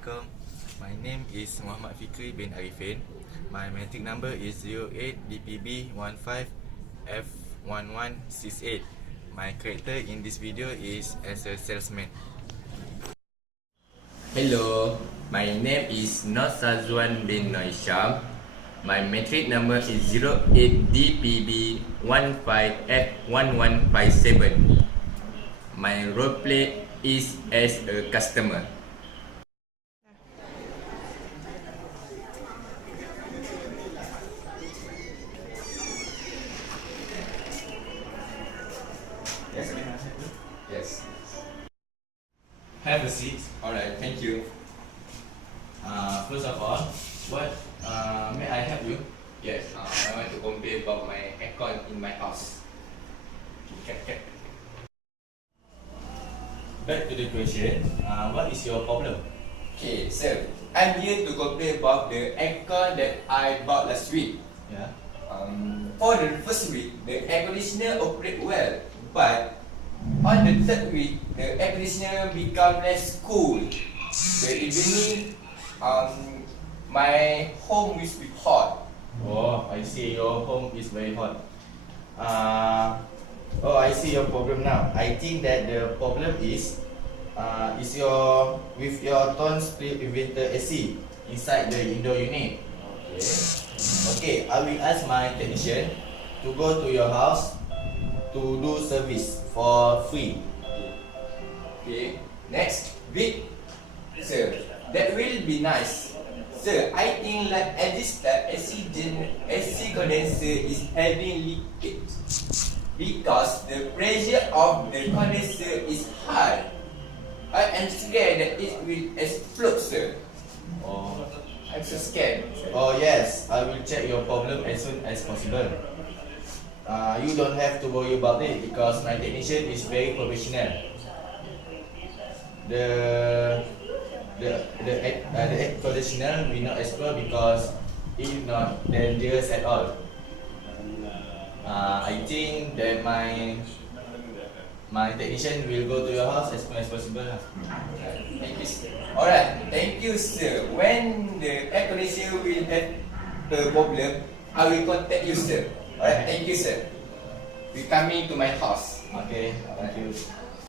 Assalamualaikum. My name is Muhammad Fikri bin Arifin. My matric number is 08DPB15F1168. My character in this video is as a salesman. Hello, my name is Syazwan bin Noisham. My matric number is 08DPB15F1157. My role play is as a customer. Yes. Have a seat. Alright, thank you. First of all, what may I help you? Yes, I want to complain about my aircon in my house. Okay. Back to the question. What is your problem? Okay, sir, I'm here to complain about the aircon that I bought last week. Yeah. For the first week, the air conditioner operate well, but on the third week, the air conditioner become less cool. The evening, my home will be hot. Oh, I see your home is very hot. I see your problem now. I think that the problem is with your tone split with the AC inside the indoor unit. Okay, I will ask my technician to go to your house to do service for free. Okay, next week, sir, that will be nice. Sir, I think like at this time, AC condenser is having leakage because the pressure of the condenser is high. I am scared that it will explode, sir. Oh. I'm so scared. Oh yes, I will check your problem as soon as possible. You don't have to worry about it because my technician is very professional. The air conditioner will not explode because it's not dangerous at all. I think that my technician will go to your house as soon as possible. Thank you, sir. Alright, thank you, sir. When the air conditioner will have a problem, I will contact you, sir. Alright, thank you, sir. Be coming to my house. Okay, thank you.